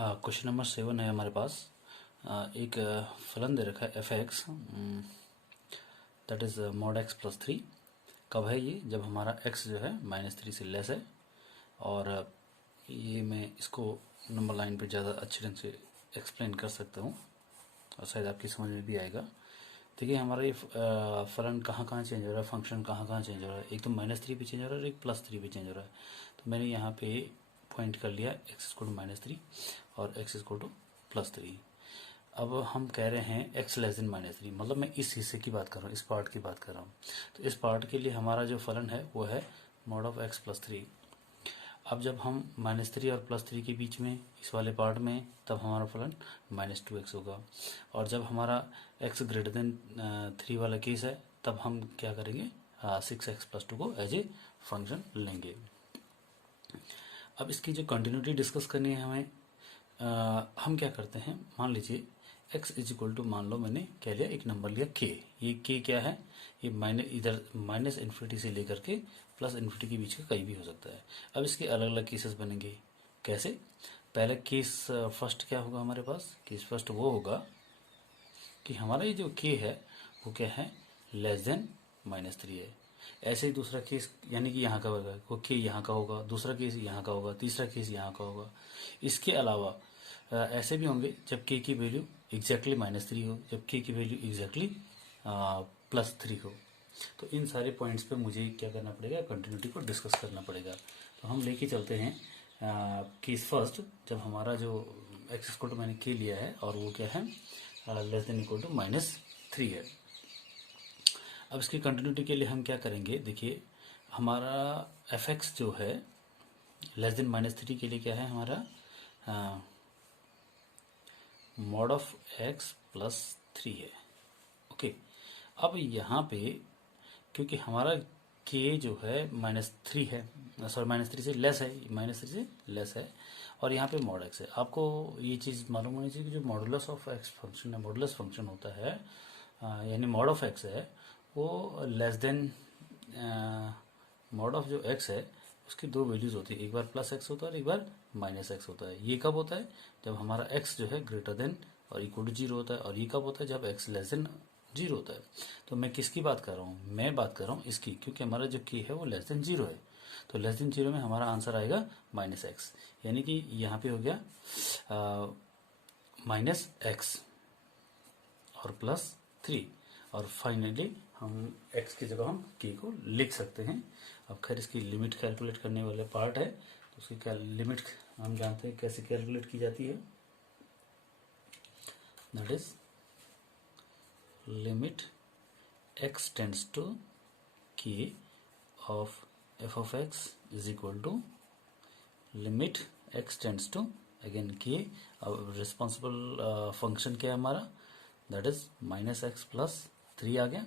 Question number 7 है हमारे पास। एक फलन दे रखा है F x, that is mod x plus three. कब है ये? जब हमारा एक्स जो है -3 से लेस है। और ये मैं इसको नंबर लाइन पे ज़्यादा अच्छे ढंग से एक्सप्लेन कर सकता हूँ और शायद आपकी समझ में भी आएगा। देखिए हमारा ये फलन कहाँ कहाँ चेंज हो रहा है, फंक्शन कहाँ कहाँ चेंज हो रहा है। एक तो -3 पे चेंज हो रहा है और एक +3 पे चेंज हो रहा है। तो मैंने यहाँ पे पॉइंट कर लिया x=-3 और x=+3। अब हम कह रहे हैं x <-3, मतलब मैं इस हिस्से की बात कर रहा हूँ, इस पार्ट की बात कर रहा हूँ। तो इस पार्ट के लिए हमारा जो फलन है वो है mod of x plus three. अब जब हम -3 और +3 के बीच में इस वाले पार्ट में, तब हमारा फलन -2x होगा। और जब हमारा x > 3 वाला केस है, तब हम क्या करेंगे, 6x+2 को एज ए फंक्शन लेंगे। अब इसकी जो कंटिन्यूटी डिस्कस करनी है हमें, हम क्या करते हैं, मान लीजिए x = मान लो मैंने क्या लिया, एक नंबर लिया k। ये k क्या है, ये इधर -∞ से लेकर के +∞ के बीच का कहीं भी हो सकता है। अब इसके अलग अलग केसेस बनेंगे। कैसे? पहले केस फर्स्ट क्या होगा हमारे पास, केस फर्स्ट वो होगा कि हमारा ये जो k है वो क्या है, <-3 है। ऐसे ही दूसरा केस, यानी कि यहाँ का होगा, वो k यहाँ का होगा, दूसरा केस यहाँ का होगा, तीसरा केस यहाँ का होगा। इसके अलावा ऐसे भी होंगे जब k की वैल्यू एग्जैक्टली -3 हो, जब k की वैल्यू एग्जैक्टली +3 हो। तो इन सारे पॉइंट्स पे मुझे क्या करना पड़ेगा, कंटिन्यूटी को डिस्कस करना पड़ेगा। तो हम लेके चलते हैं केस फर्स्ट, जब हमारा जो x मैंने k लिया है और वो क्या है, <<-3 है। अब इसकी कंटिन्यूटी के लिए हम क्या करेंगे, देखिए हमारा एफ एक्स जो है <-3 के लिए क्या है हमारा, mod ऑफ x प्लस 3 है। ओके, अब यहाँ पे क्योंकि हमारा k जो है -3 है, सॉरी -3 से लेस है, -3 से लेस है, और यहाँ पे mod x है। आपको ये चीज़ मालूम होनी चाहिए कि जो मॉडुलस ऑफ x फंक्शन है, मॉडुलस फंक्शन होता है, यानी mod ऑफ x है, वो लेस देन mod ऑफ जो x है उसकी दो वैल्यूज होती है, एक बार +x होता है और एक बार -x होता है। ये कब होता है, जब हमारा x जो है ग्रेटर देन और इक्वल टू 0 होता है। और ये कब होता है, जब x लेस देन 0 होता है। तो मैं किसकी बात कर रहा हूँ, मैं बात कर रहा हूँ इसकी, क्योंकि हमारा जो k है वो लेस देन 0 है। तो लेस देन 0 में हमारा आंसर आएगा -x, यानी कि यहाँ पे हो गया -x और +3। और फाइनली हम x की जगह हम k को लिख सकते हैं। अब खैर इसकी लिमिट कैलकुलेट करने वाले पार्ट है, तो उसकी क्या लिमिट हम जानते हैं कैसे कैलकुलेट की जाती है। That is limit x tends to k of f of x is equal to limit x tends to again k। अब रिस्पॉन्सिबल फंक्शन क्या है हमारा, दैट इज -x प्लस 3 आ गया,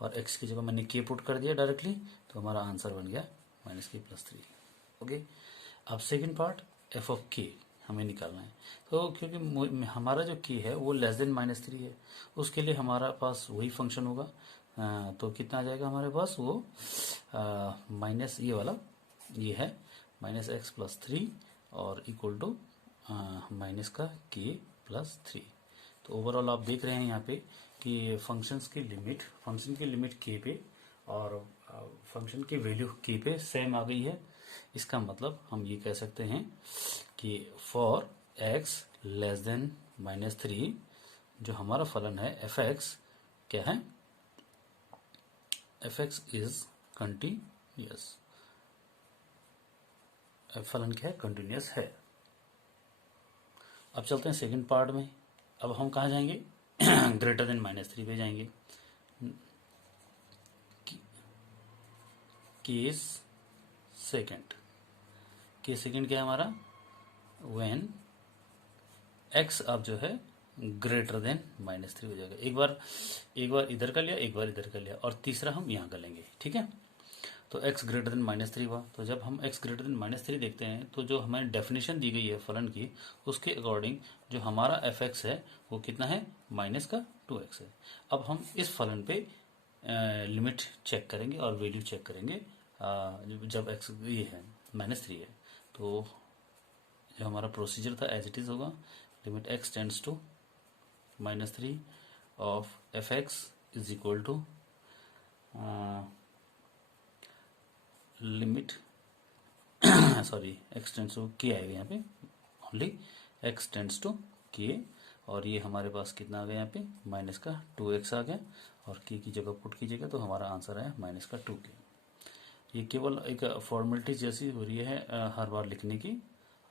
और x की जगह मैंने k पुट कर दिया डायरेक्टली, तो हमारा आंसर बन गया -k प्लस 3। ओके, अब second part f of k हमें निकालना है। तो क्योंकि हमारा जो k है वो लेस देन -3 है, उसके लिए हमारा पास वही फंक्शन होगा। तो कितना आ जाएगा हमारे पास, वो माइनस ये वाला, ये है -x प्लस 3 और इक्वल टू माइनस का k प्लस 3। तो ओवरऑल आप देख रहे हैं यहाँ पे कि फंक्शन की लिमिट k पे और फंक्शन की वैल्यू k पे सेम आ गई है। इसका मतलब हम ये कह सकते हैं कि फॉर x लेस देन -3 जो हमारा फलन है एफ एक्स क्या है, एफ एक्स इज कंटिन्यूअस। फलन क्या है, कंटिन्यूअस है। अब चलते हैं सेकंड पार्ट में। अब हम कहाँ जाएंगे, ग्रेटर देन -3 पे जाएंगे। केस सेकंड क्या है हमारा, व्हेन x अब जो है ग्रेटर देन -3 हो जाएगा। एक बार इधर का लिया, एक बार इधर का लिया, और तीसरा हम यहाँ का लेंगे। ठीक है, तो x ग्रेटर देन -3 हुआ। तो जब हम x ग्रेटर देन -3 देखते हैं, तो जो हमारी डेफिनेशन दी गई है फलन की, उसके अकॉर्डिंग जो हमारा एफ एक्स है वो कितना है, -2x है। अब हम इस फलन पे लिमिट चेक करेंगे और वैल्यू चेक करेंगे जब x ये है -3 है। तो जो हमारा प्रोसीजर था एज इट इज़ होगा, limit x tends to -3 of fx is equal to limit sorry x tends to k आएगा यहाँ पे, only x tends to k, और ये हमारे पास कितना आ गया यहाँ पे माइनस का 2x आ गया, और k की जगह पुट कीजिएगा तो हमारा आंसर है माइनस का 2k। ये केवल एक फॉर्मेलिटी जैसी हो रही है हर बार लिखने की।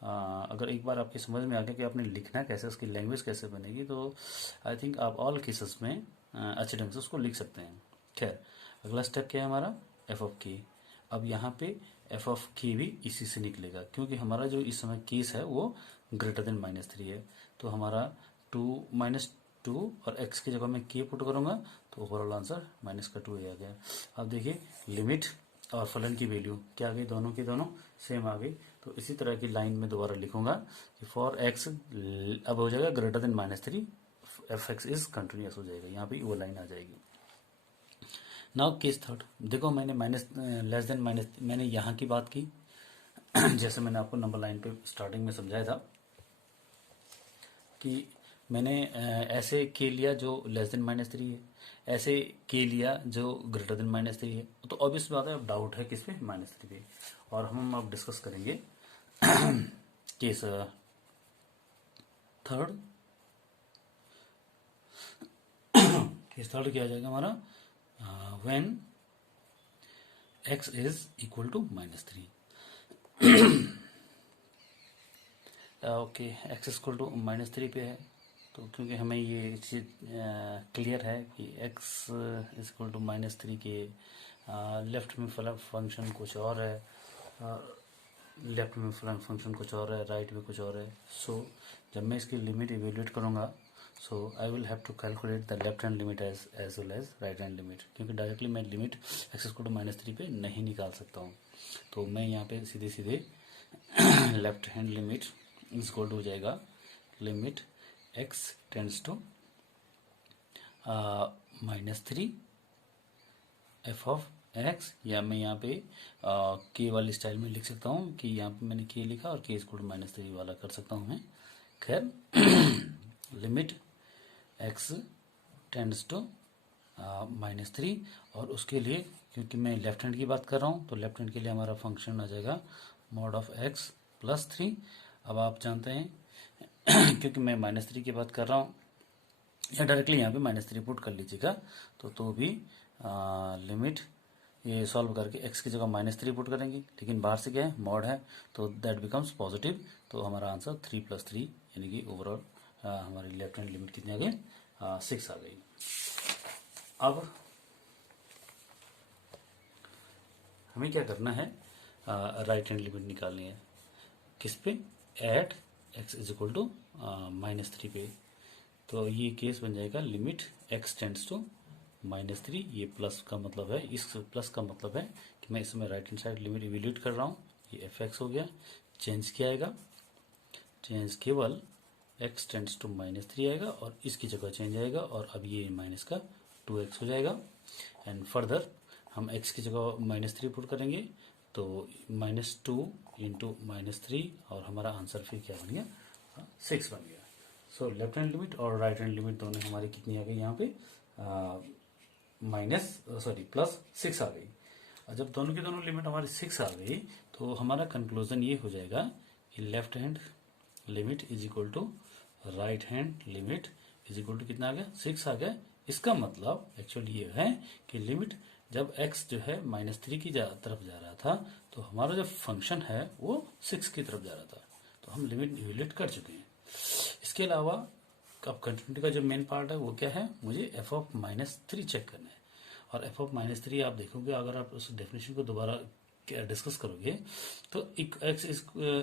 अगर एक बार आपकी समझ में आ गया कि आपने लिखना कैसे, उसकी लैंग्वेज कैसे बनेगी, तो आई थिंक आप ऑल केसेस में अच्छे ढंग से उसको लिख सकते हैं। खैर, अगला स्टेप क्या है हमारा, एफ ऑफ के। अब यहाँ पे एफ ऑफ के भी इसी से निकलेगा, क्योंकि हमारा जो इस समय केस है वो ग्रेटर देन -3 है, तो हमारा -2 और x की जगह मैं k पुट करूंगा तो ओवरऑल आंसर माइनस का 2 आ गया। अब देखिए लिमिट और फलन की वैल्यू क्या आ गई, दोनों की दोनों सेम आ गई, तो इसी तरह की लाइन में दोबारा लिखूंगा कि फॉर x अब हो जाएगा greater than -3, F x is continuous हो जाएगा, यहाँ पे वो लाइन आ जाएगी। नाउ केस थर्ड, देखो मैंने लेस देन माइनस मैंने यहाँ की बात की जैसे मैंने आपको नंबर लाइन पे स्टार्टिंग में समझाया था कि मैंने ऐसे के लिया जो लेस देन -3 है, ऐसे के लिया जो ग्रेटर देन -3 है, तो ऑब्वियस बात है अब डाउट है किस पे, -3 पे, और हम अब डिस्कस करेंगे केस थर्ड। केस थर्ड क्या आ जाएगा हमारा, when x is equal to -3। Okay, x equal to -3 पे है, तो क्योंकि हमें ये चीज़ क्लियर है कि x इक्वल टू -3 के लेफ्ट में फंक्शन कुछ और है, लेफ्ट में फंक्शन कुछ और है, राइट में कुछ और है। सो जब मैं इसकी लिमिट इवेल्यूएट करूँगा, so I will have to calculate the left hand limit as well as right hand limit, क्योंकि डायरेक्टली मैं लिमिट x इक्वल टू -3 पे नहीं निकाल सकता हूँ, तो मैं यहाँ पे सीधे सीधे left hand limit is equal to हो जाएगा limit x tends to -3 f of x, या मैं यहाँ पे k वाली स्टाइल में लिख सकता हूँ कि यहाँ पे मैंने k लिखा और k इक्वल टू -3 वाला कर सकता हूँ मैं। खैर लिमिट x टेंड्स टू -3, और उसके लिए क्योंकि मैं लेफ्ट हैंड की बात कर रहा हूँ तो लेफ्ट हैंड के लिए हमारा फंक्शन आ जाएगा मॉड ऑफ x प्लस 3। अब आप जानते हैं क्योंकि मैं -3 की बात कर रहा हूँ, या डायरेक्टली यहाँ पे -3 पुट कर लीजिएगा तो भी लिमिट ये सॉल्व करके x की जगह -3 पुट करेंगे, लेकिन बाहर से क्या है मॉड है, तो दैट बिकम्स पॉजिटिव, तो हमारा आंसर 3 + 3 यानी कि ओवरऑल हमारी लेफ्ट हैंड लिमिट कितनी आ गई, 6 आ गई। अब हमें क्या करना है, राइट हैंड लिमिट निकालनी है, किस पे, at x is equal to -3 पे, तो ये केस बन जाएगा लिमिट x टेंड्स टू -3, ये प्लस का मतलब है, इस प्लस का मतलब है कि मैं इसमें right hand side limit evaluate कर रहा हूँ, ये fx हो गया, चेंज क्या आएगा, चेंज केवल x टेंड्स टू -3 आएगा और इसकी जगह चेंज आएगा, और अब ये माइनस का 2x हो जाएगा, एंड फर्दर हम x की जगह -3 पुट करेंगे तो -2 इंटू -3, और हमारा आंसर फिर क्या बन गया, 6 बन गया। सो लेफ्ट हैंड लिमिट और राइट हैंड लिमिट दोनों हमारी कितनी आ गई यहाँ पे, +6 आ गई। और जब दोनों की दोनों लिमिट हमारी 6 आ गई तो हमारा कंक्लूजन ये हो जाएगा कि left hand limit is equal to right hand limit is equal to कितना आ गया, 6 आ गया। इसका मतलब एक्चुअली ये है कि लिमिट जब x जो है -3 की तरफ जा रहा था तो हमारा जो फंक्शन है वो 6 की तरफ जा रहा था, तो हम लिमिट इवेल्यूएट कर चुके हैं। इसके अलावा अब कंटिन्यूटी का जो मेन पार्ट है वो क्या है, मुझे f ऑफ -3 चेक करना है, और f ऑफ -3 आप देखोगे, अगर आप उस डेफिनेशन को दोबारा डिस्कस करोगे तो x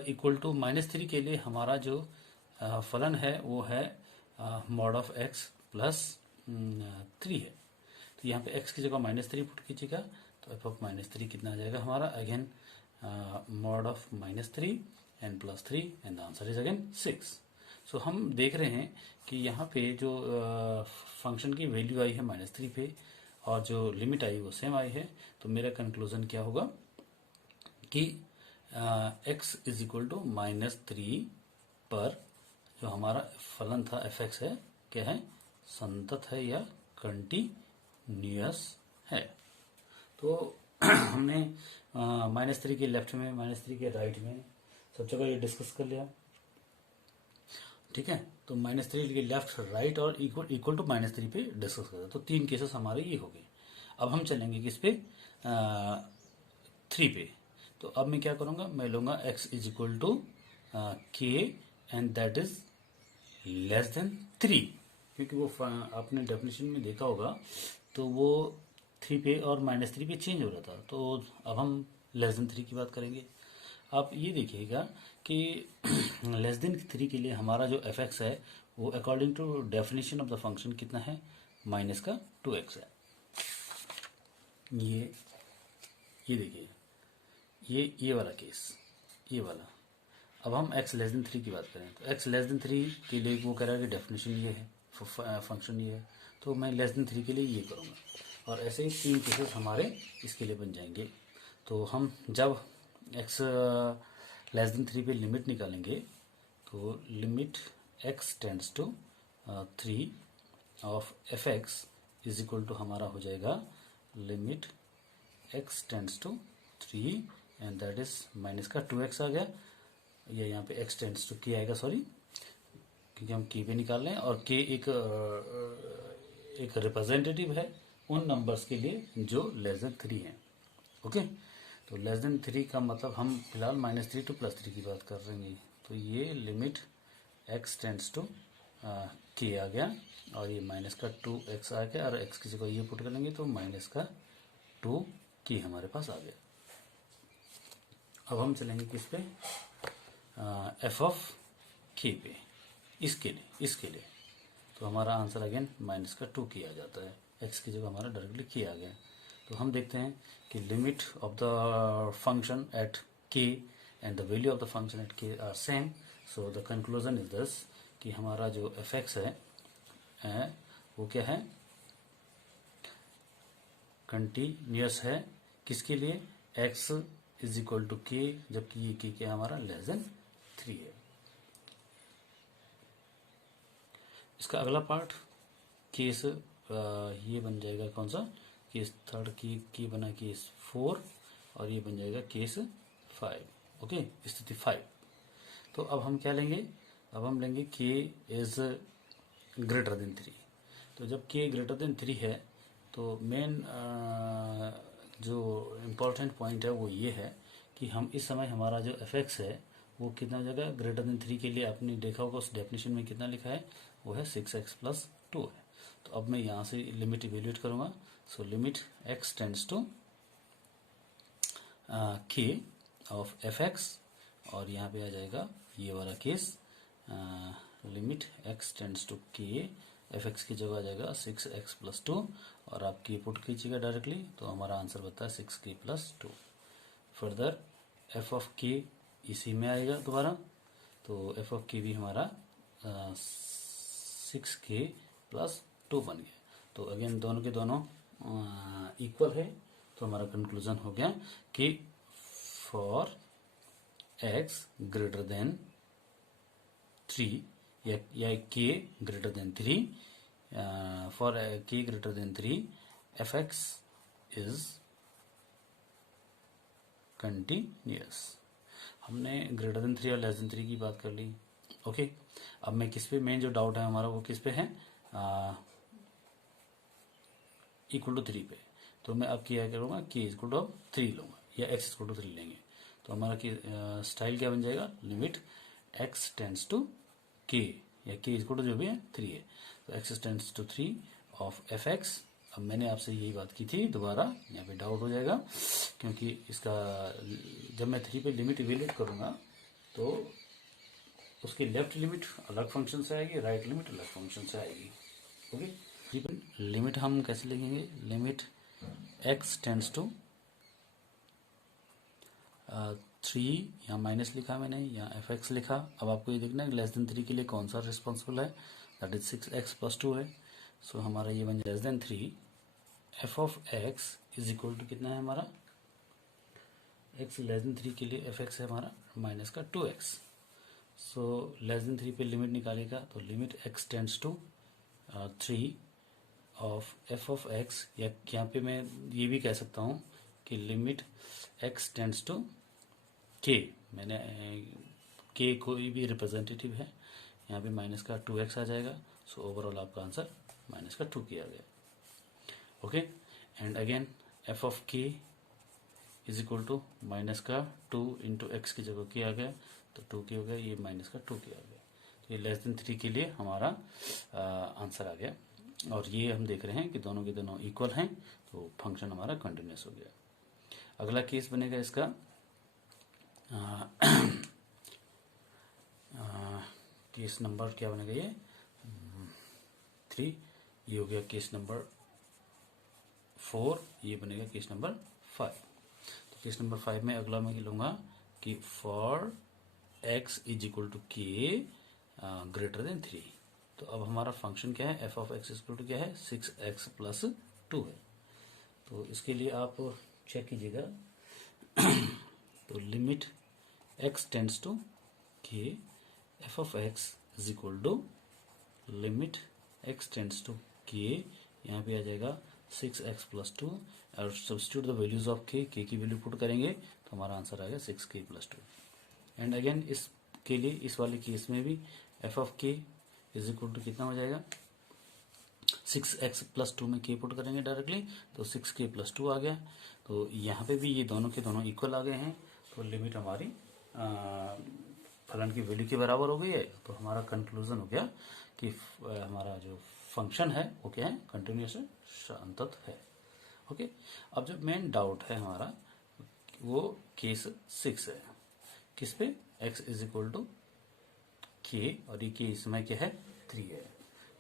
इक्वल टू -3 के लिए हमारा जो फलन है वो है मॉड ऑफ x प्लस 3 है, तो यहाँ पे x की जगह -3 पुट कीजिएगा तो f ऑफ -3 कितना आ जाएगा हमारा, again mod of -3 and plus 3 and the answer is again 6। सो हम देख रहे हैं कि यहाँ पे जो फंक्शन की वैल्यू आई है -3 पे और जो लिमिट आई वो सेम आई है, तो मेरा कंक्लूजन क्या होगा कि x इज इक्वल टू -3 पर जो हमारा फलन था एफ एक्स है क्या है, संतत है या कंटिन्यूअस है। तो हमने -3 के लेफ्ट में, -3 के राइट में सब जगह ये डिस्कस कर लिया, ठीक है। तो -3 के लेफ्ट, राइट और इक्वल टू -3 पे डिस्कस कर, तो 3 केसेस हमारे ये हो गए। अब हम चलेंगे किस पे, 3 पे। तो अब मैं क्या करूंगा, मैं लूंगा x इज इक्वल टू के and that is less than 3, क्योंकि वो आपने डेफिनेशन में देखा होगा तो वो 3 पे और -3 पे चेंज हो रहा था। तो अब हम लेस देन 3 की बात करेंगे। आप ये देखिएगा कि लेस देन 3 के लिए हमारा जो एफ एक्स है वो according to definition of the function कितना है, -2x है। ये देखिए, ये वाला केस, ये वाला। अब हम x लेस देन 3 की बात करें तो x लेस देन 3 के लिए वो कह रहा है कि डेफिनेशन ये है, फंक्शन ये है, तो मैं लेस देन 3 के लिए ये करूँगा। और ऐसे ही 3 केसेस हमारे इसके लिए बन जाएंगे। तो हम जब x लेस देन 3 पे लिमिट निकालेंगे तो limit x tends to 3 of f x is equal to हमारा हो जाएगा limit x tends to 3 and that is minus का 2x आ गया, या यहाँ पे x टेंड्स टू k आएगा, सॉरी, क्योंकि हम k पे निकाल रहे हैं और k एक रिप्रेजेंटेटिव है उन नंबर्स के लिए जो लेस देन 3 हैं। ओके, तो लेस देन 3 का मतलब हम फिलहाल -3 टू +3 की बात कर रहे हैं। तो ये limit x tends to k आ गया और ये माइनस का 2x आ गया, और x की जगह ये पुट करेंगे तो माइनस का 2k हमारे पास आ गया। अब हम चलेंगे किस पे, एफ ऑफ के पे, इसके लिए तो हमारा आंसर अगेन माइनस का 2k आ जाता है, x की जगह हमारा डायरेक्टली k आ गया। तो हम देखते हैं कि limit of the function at k and the value of the function at k are same. So the conclusion is this कि हमारा जो एफ एक्स है वो क्या है, कंटिन्यूअस है। किसके लिए, x is equal to k, जबकि ये k क्या हमारा लेस देन 3 है। इसका अगला पार्ट केस ये बन जाएगा कौन सा, केस थर्ड की बना केस 4 और ये बन जाएगा केस 5। ओके, स्थिति 5। तो अब हम क्या लेंगे, अब हम लेंगे k इज ग्रेटर देन 3। तो जब k ग्रेटर देन 3 है तो मेन जो इम्पोर्टेंट पॉइंट है वो ये है कि हम इस समय हमारा जो एफ एक्स है वो कितना जगह ग्रेटर देन 3 के लिए आपने देखा होगा उस डेफिनेशन में कितना लिखा है, वो है 6x + 2 है। तो अब मैं यहाँ से लिमिट इवेल्यूएट करूँगा। So limit x tends to k of f x, और यहाँ पे आ जाएगा ये वाला case, limit x tends to k, f x की जगह आ जाएगा 6x + 2 और आप k पुट कीजिएगा डायरेक्टली तो हमारा आंसर बनता है 6k + 2। Further F of k इसी में आएगा दोबारा, तो एफ ऑफ k भी हमारा 6k + 2 बन गया। तो अगेन दोनों के दोनों इक्वल है। तो हमारा कंक्लूजन हो गया कि फॉर x ग्रेटर देन 3 या k greater than 3, for k greater than 3 F x is continuous. हमने ग्रेटर देन 3 और लेस देन 3 की बात कर ली। ओके, अब मैं किस पे, मेन जो डाउट है हमारा वो किस पे है, इक्वल टू 3 पे। तो मैं अब क्या करूँगा, k इक्वल टू 3 लूँगा या x इक्वल टू 3 लेंगे। तो हमारा स्टाइल क्या बन जाएगा, limit x tends to k या k इक्वल टू जो भी है 3 है, तो x tends to 3 of f x. अब मैंने आपसे यही बात की थी, दोबारा यहाँ पे डाउट हो जाएगा क्योंकि इसका जब मैं 3 पे लिमिट इवेल्यूएट करूँगा तो उसकी लेफ्ट लिमिट अलग फंक्शन से आएगी, राइट लिमिट अलग फंक्शन से आएगी। ओके, लिमिट हम कैसे लिखेंगे, लिमिट x टेंड्स टू 3, यहाँ माइनस लिखा मैंने, यहाँ एफ एक्स लिखा। अब आपको ये देखना है लेस देन 3 के लिए कौन सा रिस्पॉन्सिबल है, दैट इज 6x + 2 है। सो हमारा ये बन जाए less than 3 f of x is equal to कितना है हमारा, एक्स लेस देन 3 के लिए एफ एक्स है हमारा माइनस का 2x। सो लेस देन 3 पे लिमिट निकालेगा तो limit x tends to 3 of f of x, या यहाँ पे मैं ये भी कह सकता हूँ कि limit x tends to k। मैंने k कोई भी रिप्रेजेंटेटिव है, यहाँ पे माइनस का 2x आ जाएगा। सो ओवरऑल आपका आंसर माइनस का 2k आ गया। Okay, and again f of k is equal to minus का 2 इंटू एक्स की जगह k आ गया तो 2k हो गया, ये माइनस का 2k आ गया। तो ये लेस देन 3 के लिए हमारा आंसर आ गया। और ये हम देख रहे हैं कि दोनों के दोनों इक्वल हैं, तो फंक्शन हमारा कंटिन्यूस हो गया। अगला केस बनेगा इसका केस नंबर क्या बनेगा, ये 3। ये हो गया केस नंबर 4, ये बनेगा केस नंबर 5। तो केस नंबर 5 में अगला मैं लूँगा कि for x is equal to k greater than 3। तो अब हमारा फंक्शन क्या है, f of x equal to क्या है, 6x प्लस 2 है। तो इसके लिए आप चेक कीजिएगा तो limit x tends to k f of x is equal to limit x tends to k, यहाँ पे आ जाएगा 6x प्लस 2 और substitute the values of k की वैल्यू पुट करेंगे तो हमारा आंसर आएगा 6k प्लस 2। एंड अगेन इसके लिए इस वाले केस में भी f of k is equal to कितना हो जाएगा, 6x प्लस 2 में k पुट करेंगे डायरेक्टली तो 6k प्लस 2 आ गया। तो यहाँ पे भी ये दोनों के दोनों इक्वल आ गए हैं, तो लिमिट हमारी फलन की वैल्यू के बराबर हो गई है। तो हमारा कंक्लूजन हो गया कि हमारा जो फंक्शन है वो क्या है, कंटिन्यूअस शांतत है। ओके, अब जो मेन डाउट है हमारा वो केस 6 है, किस पे, x इज इक्वल टू के और ये के इसमें क्या है 3 है।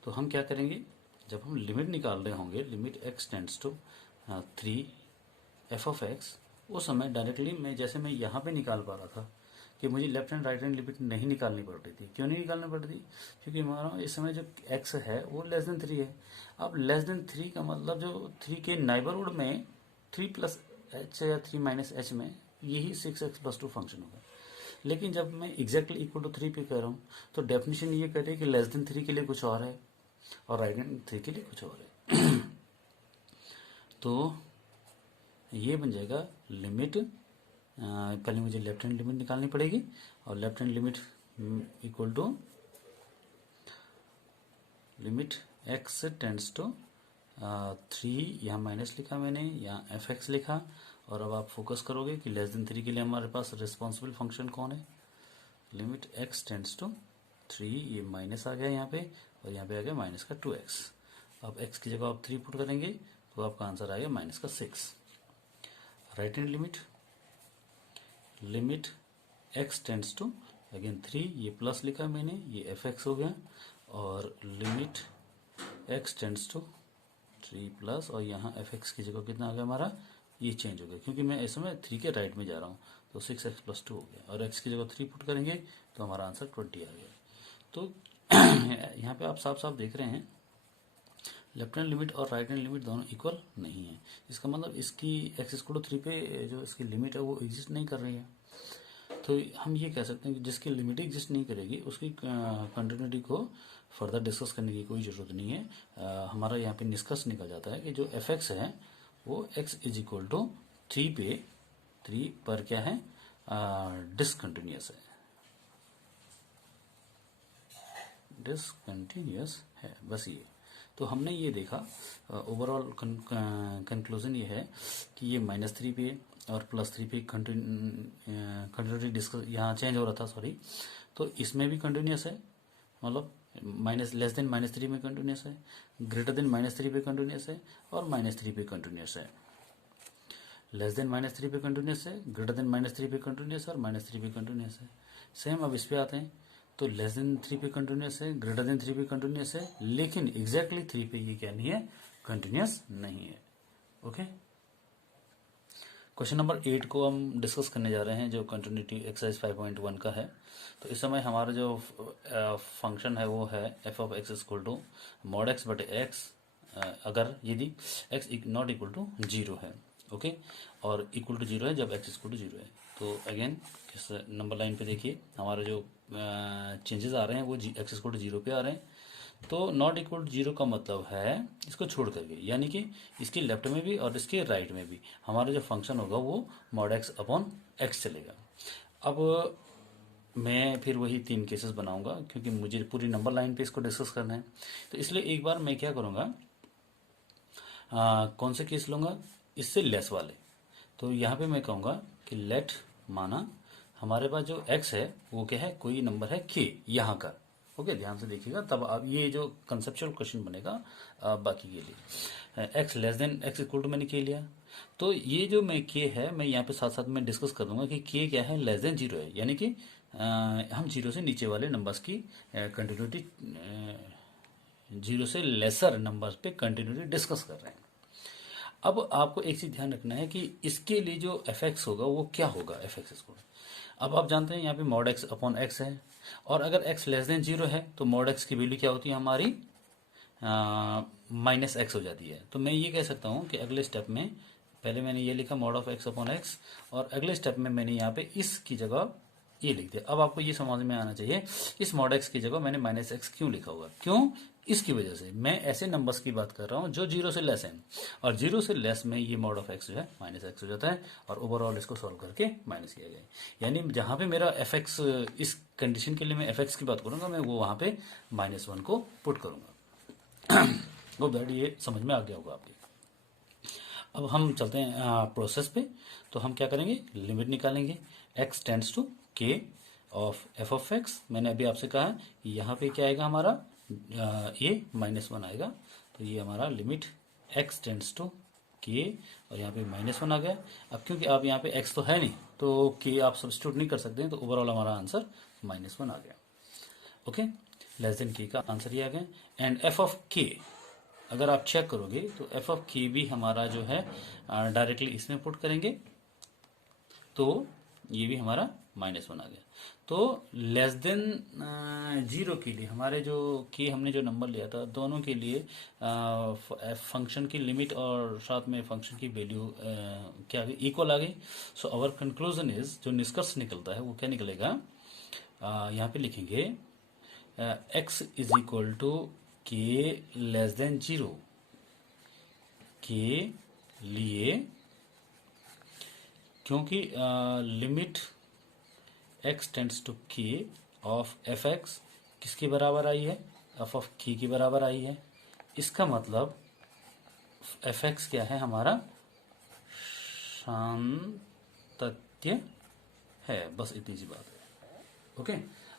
तो हम क्या करेंगे, जब हम लिमिट निकाल रहे होंगे, limit x tends to 3 f of x, उस समय डायरेक्टली मैं जैसे मैं यहाँ पे निकाल पा रहा था कि मुझे left hand right hand limit नहीं निकालनी पड़ रही थी। क्यों नहीं निकालनी पड़ रही थी, क्योंकि हमारा इस समय जो x है वो लेस देन 3 है। अब लेस देन 3 का मतलब जो 3 के नाइबरहुड में 3 प्लस एच या 3 माइनस एच में यही 6x प्लस 2 फंक्शन होगा। लेकिन जब मैं एग्जैक्टली इक्वल टू 3 पे कह रहा हूँ तो डेफिनेशन ये कह रही है कि लेस देन 3 के लिए कुछ और है और राइट हैंड 3 के लिए कुछ और है। तो ये बन जाएगा लिमिट, पहले मुझे लेफ्ट हैंड लिमिट निकालनी पड़ेगी और left hand limit equal to limit x tends to 3, यहाँ माइनस लिखा मैंने, यहाँ एफ एक्स लिखा। और अब आप फोकस करोगे कि लेस देन 3 के लिए हमारे पास रिस्पॉन्सिबल फंक्शन कौन है, लिमिट x टेंड्स टू 3, ये माइनस आ गया यहाँ पे और यहाँ पे आ गया माइनस का 2x। अब x की जगह आप 3 पुट करेंगे तो आपका आंसर आएगा माइनस का 6। Right hand limit, limit x tends to again 3, ये प्लस लिखा मैंने, ये एफ एक्स हो गया, और limit x tends to 3 plus, और यहाँ एफ एक्स की जगह कितना आ गया हमारा, ये चेंज हो गया क्योंकि मैं इस समय 3 के राइट में जा रहा हूँ तो 6x प्लस 2 हो गया, और x की जगह 3 पुट करेंगे तो हमारा आंसर 20 आ गया। तो यहाँ पे आप साफ साफ देख रहे हैं लेफ्ट हैंड लिमिट और राइट हैंड लिमिट दोनों इक्वल नहीं है। इसका मतलब इसकी x इक्वल टू 3 पे जो इसकी लिमिट है वो एग्जिस्ट नहीं कर रही है। तो हम ये कह सकते हैं कि जिसकी लिमिट एग्जिस्ट नहीं करेगी उसकी कंटिन्यूटी को फर्दर डिस्कस करने की कोई ज़रूरत नहीं है। हमारा यहाँ पे निष्कर्ष निकल जाता है कि जो एफ एक्स है वो x इज इक्वल टू 3 पर क्या है, डिसकंटिन्यूअस है, डिसकंटिन्यूअस है, बस ये। तो हमने ये देखा, ओवरऑल कंक्लूजन ये है कि ये -3 पे और +3 पे कंटिन्यूटी डिस्कस यहाँ चेंज हो रहा था, सॉरी। तो इसमें भी कंटिन्यूअस है, मतलब लेस देन -3 में कंटिन्यूअस है, ग्रेटर देन -3 पे कंटिन्यूअस है और -3 पे कंटिन्यूअस है। लेस देन -3 पे कंटिन्यूअस है, ग्रेटर देन -3 पे कंटिन्यूअस है और -3 पे कंटिन्यूअस है। सेम अब इस पे आते हैं तो लेस देन 3 पे कंटिन्यूअस है, ग्रेटर देन 3 पे कंटिन्यूअस है, लेकिन एग्जैक्टली 3 पे ये क्या नहीं है, कंटिन्यूअस नहीं है। ओके, क्वेश्चन नंबर 8 को हम डिस्कस करने जा रहे हैं जो कंटिन्यूटी एक्सरसाइज 5.1 का है। तो इस समय हमारा जो फंक्शन है वो है f of x equal to mod x बटे एक्स, अगर यदि एक्स नॉट इक्वल टू 0 है। ओके, और इक्वल टू जीरो है जब एक्स इक्वल टू जीरो है। तो अगेन इस नंबर लाइन पे देखिए हमारे जो चेंजेस आ रहे हैं वो एक्स इक्वल टू जीरो पे आ रहे हैं। तो नॉट इक्वल टू जीरो का मतलब है इसको छोड़ करके, यानी कि इसके लेफ्ट में भी और इसके राइट में भी हमारा जो फंक्शन होगा वो मॉड एक्स अपॉन एक्स चलेगा। अब मैं फिर वही 3 केसेस बनाऊंगा क्योंकि मुझे पूरी नंबर लाइन पे इसको डिस्कस करना है। तो इसलिए एक बार मैं क्या करूँगा, कौन से केस लूँगा, इससे लेस वाले। तो यहाँ पे मैं कहूँगा कि लेट माना हमारे पास जो x है वो क्या है, कोई नंबर है k यहाँ का। ओके, ध्यान से देखिएगा तब आप ये जो कंसेप्चुअल क्वेश्चन बनेगा बाकी के लिए। x less than x equal to मैंने k लिया, तो ये जो मैं k है मैं यहाँ पे साथ साथ में डिस्कस कर दूंगा कि k क्या है, लेस देन जीरो है, यानी कि हम जीरो से नीचे वाले नंबर्स की कंटिन्यूटी, जीरो से लेसर नंबर्स पे कंटिन्यूटी डिस्कस कर रहे हैं। अब आपको एक चीज ध्यान रखना है कि इसके लिए जो एफ एक्स होगा वो क्या होगा, एफ एक्स को। अब आप जानते हैं यहाँ पे मॉड एक्स अपॉन एक्स है, और अगर एक्स लेस देन जीरो है तो मॉड एक्स की वैल्यू क्या होती है हमारी, माइनस एक्स हो जाती है। तो मैं ये कह सकता हूँ कि अगले स्टेप में, पहले मैंने ये लिखा mod of x upon x, और अगले स्टेप में मैंने यहाँ पे इस की जगह ये लिख दिया। अब आपको ये समझ में आना चाहिए इस मॉड एक्स की जगह मैंने माइनस एक्स क्यों लिखा होगा, क्यों, इसकी वजह से मैं ऐसे नंबर्स की बात कर रहा हूँ जो जीरो से लेस हैं, और जीरो से लेस में ये मॉड ऑफ एक्स जो है माइनस एक्स हो जाता है, और ओवरऑल इसको सॉल्व करके माइनस किया गया। यानी जहां पे मेरा एफ एक्स, इस कंडीशन के लिए मैं एफ एक्स की बात करूंगा, मैं वो वहां पे -1 को पुट करूंगा। वो दैट ये समझ में आ गया होगा आपके। अब हम चलते हैं प्रोसेस पे। तो हम क्या करेंगे, लिमिट निकालेंगे, x tends to k of f of x. मैंने अभी आपसे कहा यहाँ पे क्या आएगा हमारा, ये -1 आएगा। तो ये हमारा limit x tends to k, और यहाँ पे -1 आ गया। अब क्योंकि आप यहाँ पे x तो है नहीं तो k आप सब्स्टिट्यूट नहीं कर सकते हैं, तो ओवरऑल हमारा आंसर -1 आ गया। ओके, लेस देन k का आंसर ये आ गया। एंड एफ ऑफ k अगर आप चेक करोगे तो एफ ऑफ के भी हमारा जो है डायरेक्टली इसमें पुट करेंगे, तो ये भी हमारा -1 आ गया। तो लेस देन जीरो के लिए हमारे जो के हमने जो नंबर लिया था दोनों के लिए फंक्शन की लिमिट और साथ में फंक्शन की वैल्यू क्या आ गई, इक्वल आ गई। सो आवर कंक्लूजन इज, जो निष्कर्ष निकलता है वो क्या निकलेगा, यहाँ पे लिखेंगे x is equal to k less than zero के लिए, क्योंकि limit x tends to k of f x किसके बराबर आई है, एफ ऑफ k के बराबर आई है। इसका मतलब एफ एक्स क्या है हमारा, सातत्य है, बस इतनी सी बात है। ओके,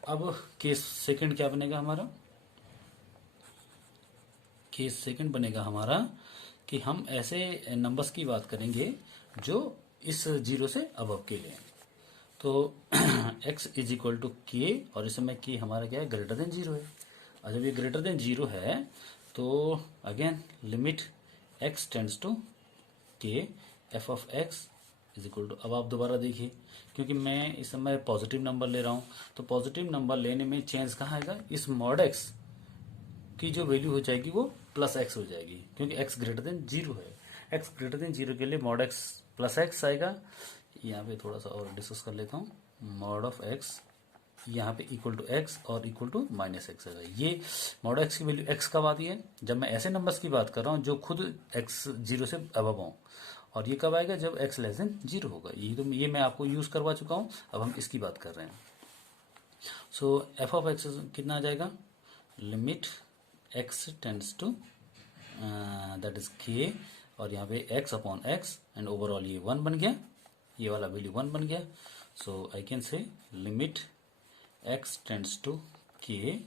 अब केस सेकंड क्या बनेगा हमारा, केस सेकंड बनेगा हमारा कि हम ऐसे नंबर्स की बात करेंगे जो इस जीरो से अबव के लिए। तो x इज इक्वल टू के, और इस समय के हमारा क्या है, ग्रेटर देन जीरो है। और जब ये ग्रेटर देन जीरो है तो again limit x tends to k f of x is equal to, अब आप दोबारा देखिए क्योंकि मैं इस समय पॉजिटिव नंबर ले रहा हूँ, तो पॉजिटिव नंबर लेने में चेंज कहाँ आएगा, इस मॉड x की जो वैल्यू हो जाएगी वो प्लस एक्स हो जाएगी, क्योंकि x ग्रेटर देन जीरो है। x ग्रेटर देन जीरो के लिए मॉड x प्लस एक्स आएगा। यहाँ पे थोड़ा सा और डिस्कस कर लेता हूँ, मॉड ऑफ x यहाँ पे इक्वल टू x और इक्वल टू -x आएगा। ये मॉड x की वैल्यू x कब आती है, जब मैं ऐसे नंबर्स की बात कर रहा हूँ जो खुद x जीरो से अबव हों, और ये कब आएगा जब x लेस देन जीरो होगा। ये मैं आपको यूज करवा चुका हूँ, अब हम इसकी बात कर रहे हैं। सो एफ ऑफ एक्स कितना आ जाएगा, limit x tends to that is k, और यहाँ पे x upon x, and overall ये 1 बन गया, ये वाला वैल्यू 1 बन गया। So I can say limit x tends to k,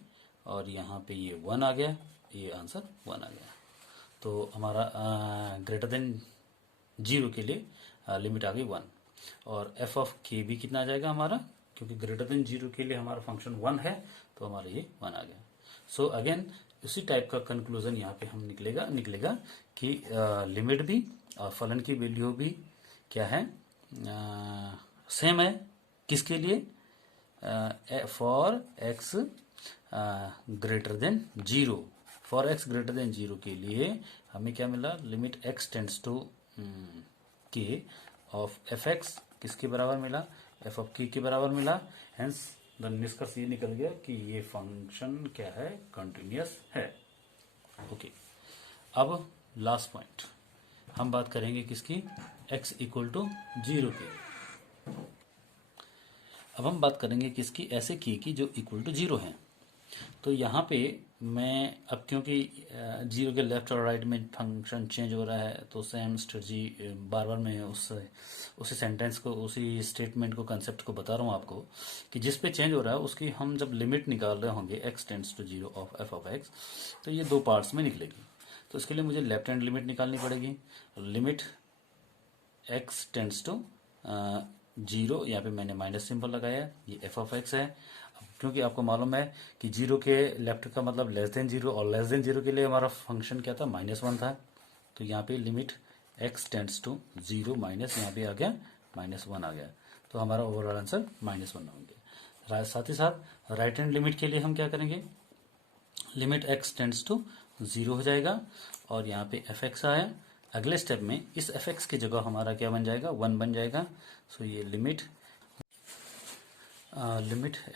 और यहाँ पे ये 1 आ गया, ये आंसर 1 आ गया। तो हमारा ग्रेटर देन जीरो के लिए लिमिट आ गई 1, और एफ ऑफ के भी कितना आ जाएगा हमारा, क्योंकि ग्रेटर देन जीरो के लिए हमारा फंक्शन 1 है तो हमारा ये 1 आ गया। सो अगेन उसी टाइप का कंक्लूजन यहाँ पे हम निकलेगा कि लिमिट भी और फलन की वैल्यू भी क्या है, सेम है, किसके लिए, for x greater than zero. For x greater than zero के लिए हमें क्या मिला, लिमिट एक्स टेंड्स टू के ऑफ एफ एक्स किसके बराबर मिला, एफ ऑफ के बराबर मिला। हेंस द निष्कर्ष ये निकल गया कि ये फंक्शन क्या है, कंटिन्यूअस है। ओके, अब लास्ट पॉइंट हम बात करेंगे किसकी, x इक्वल टू 0 की। अब हम बात करेंगे किसकी, ऐसे की जो इक्वल टू 0 है। तो यहाँ पे मैं अब क्योंकि 0 के लेफ्ट और राइट में फंक्शन चेंज हो रहा है तो सेम स्ट्रेटजी बार बार मैं उसी सेंटेंस को, उसी स्टेटमेंट को, कंसेप्ट को बता रहा हूँ आपको कि जिस पे चेंज हो रहा है उसकी हम जब लिमिट निकाल रहे होंगे x tends to 0 of f of x, तो ये दो पार्ट्स में निकलेगी। तो इसके लिए मुझे लेफ्ट हैंड लिमिट निकालनी पड़ेगी। लिमिट x टेंड्स टू 0, यहाँ पे मैंने माइनस सिंबल लगाया, ये f ऑफ x है। क्योंकि आपको मालूम है कि 0 के लेफ्ट का मतलब लेस देन 0 और लेस देन 0 के लिए हमारा फंक्शन क्या था, -1 था। तो यहाँ पे limit x tends to 0 minus, यहाँ पे आ गया -1 आ गया। तो हमारा ओवरऑल आंसर -1 होंगे। साथ ही साथ राइट हैंड लिमिट के लिए हम क्या करेंगे, लिमिट x टेंड्स टू 0 हो जाएगा और यहाँ पे एफ एक्स आया। अगले स्टेप में इस एफ एक्स की जगह हमारा क्या बन जाएगा, 1 बन जाएगा। सो ये लिमिट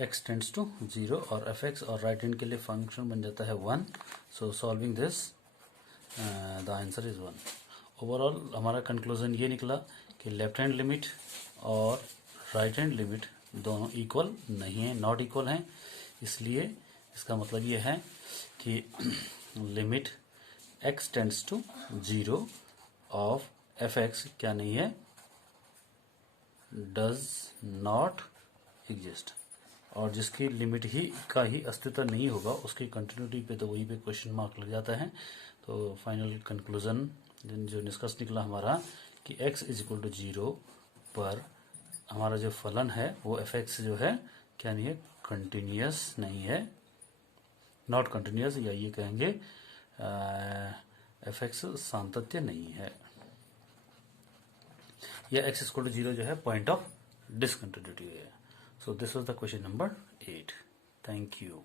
x टेंड्स टू 0 और एफ एक्स और राइट हैंड के लिए फंक्शन बन जाता है 1। सो solving this the answer is 1। Overall हमारा कंक्लूजन ये निकला कि लेफ्ट हैंड लिमिट और राइट हैंड लिमिट दोनों इक्वल नहीं है, नॉट इक्वल हैं। इसलिए इसका मतलब ये है कि limit x tends to 0 of f x क्या नहीं है, डज नॉट एग्जिस्ट। और जिसकी लिमिट का ही अस्तित्व नहीं होगा उसकी कंटिन्यूटी पे तो वही पे क्वेश्चन मार्क लग जाता है। तो फाइनल कंक्लूजन जो निष्कर्ष निकला हमारा कि x इज इक्वल टू 0 पर हमारा जो फलन है वो एफ एक्स जो है क्या नहीं है, कंटिन्यूअस नहीं है, नॉट कंटिन्यूअस, या ये कहेंगे एफ एक्स सातत्य नहीं है, या x इक्वल टू 0 जो है पॉइंट ऑफ डिसकंटिन्यूटी है। So this was the question number 8. Thank you.